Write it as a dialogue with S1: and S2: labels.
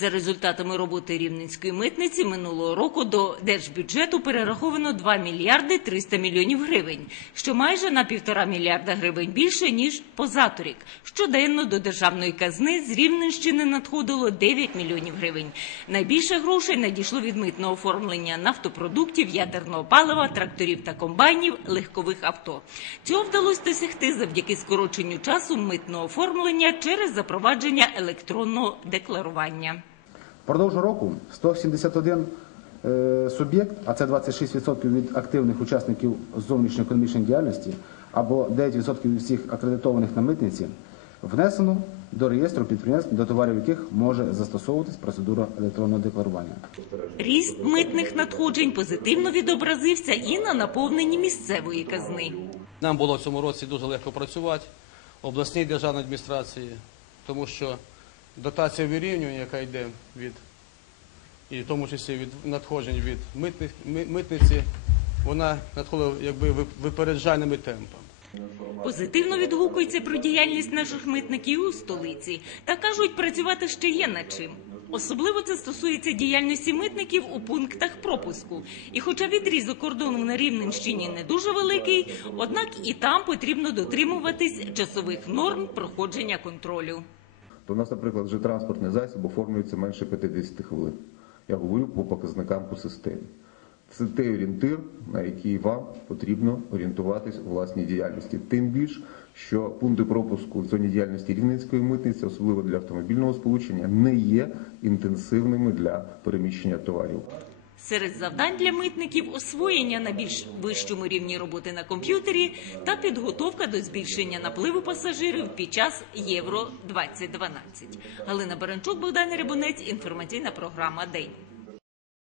S1: За результатами роботи Рівненської митниці минулого року до держбюджету перераховано 2 мільярди 300 мільйонів гривень, що майже на півтора мільярда гривень більше, ніж позаторік. Щоденно до державної казни з Рівненщини надходило 9 мільйонів гривень. Найбільше грошей надійшло від митного оформлення нафтопродуктів, ядерного палива, тракторів та комбайнів, легкових авто. Цього вдалося досягти завдяки скороченню часу митного оформлення через запровадження електронного декларування.
S2: Впродовж року 171 е, суб'єкт, а це 26% від активних учасників зовнішньоекономічної діяльності або 9% від всіх акредитованих на митниці, внесено до реєстру підприємств, до товарів яких може застосовуватись процедура електронного декларування.
S1: Ріст митних надходжень позитивно відобразився і на наповненні місцевої казни.
S3: Нам було в цьому році дуже легко працювати в обласній державній адміністрації, тому що дотація вирівнювання, яка йде від, і в тому числі від надходжень від митних, митниці, вона надходила якби вип- випереджальними темпами.
S1: Позитивно відгукується про діяльність наших митників у столиці та кажуть, працювати ще є над чим. Особливо це стосується діяльності митників у пунктах пропуску. І хоча відрізок кордону на Рівненщині не дуже великий, однак і там потрібно дотримуватись часових норм проходження контролю.
S4: То у нас, наприклад, вже транспортний засіб оформлюється менше 50 хвилин. Я говорю по показникам по системі. Це той орієнтир, на який вам потрібно орієнтуватись у власній діяльності. Тим більш, що пункти пропуску в зоні діяльності Рівненської митниці, особливо для автомобільного сполучення, не є інтенсивними для переміщення товарів.
S1: Серед завдань для митників освоєння на більш вищому рівні роботи на комп'ютері та підготовка до збільшення напливу пасажирів під час Євро 2012. Галина Баранчук, Богдан Рябунець. Інформаційна програма День.